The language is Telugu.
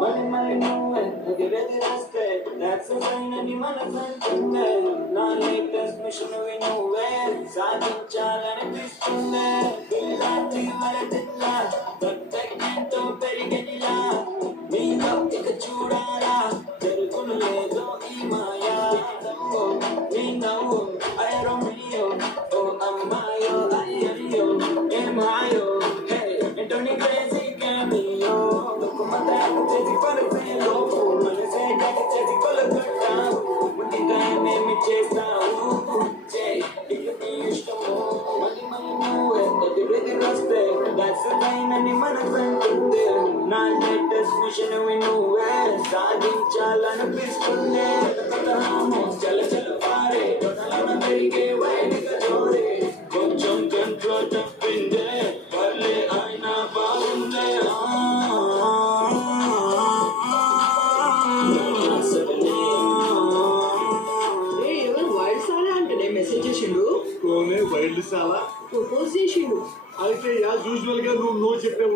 మళ్ళీ మళ్ళీ నువ్వే ఎగిరెగిరేస్తే that's a sign అని మనసంటుందే నా లేటెస్ట్ మిషన్ నువ్వే సాధించాలనిపిస్తుందే ఇలాంటి వరదిల్లా ప్రత్యేకంతో పెరిగేదిలా నీలో ఇక చూడాలా జరుగును లేదో ఈ మాయా నీ నవ్వు అయరో మీయో ఓ అమ్మాయో అయ్యో ఏ మాయో హే ఏంటో నీ క్రేజీ క్యామియో కుమ్మతాకు చేసి కొలపేలో మనసే చేసి కొలగొట్టావు ముందుగా ఏమేమి చేస్తావు ఇక నీ ఇష్టము మళ్ళీ మళ్ళీ నువ్వే ఎదురెదిరొస్తే that's a sign అని మనసంటుంది నా లేటెస్ట్ మిషన్ నువ్వే సాధించాలనిపిస్తుంది చల చల పారే తొడలను పెరిగే వైదిక జోరే కొంచెం కంట్రోల్ తప్పిందే పర్లే అయినా బాగుందే ఎవరు వైల్డ్ సాలా అంటే మెసేజ్ చేసిండు వైల్డ్ చాలా ప్రపోజ్ చేసిండు అయితే యాజ్ యూజువల్ గా నువ్వు చెప్పే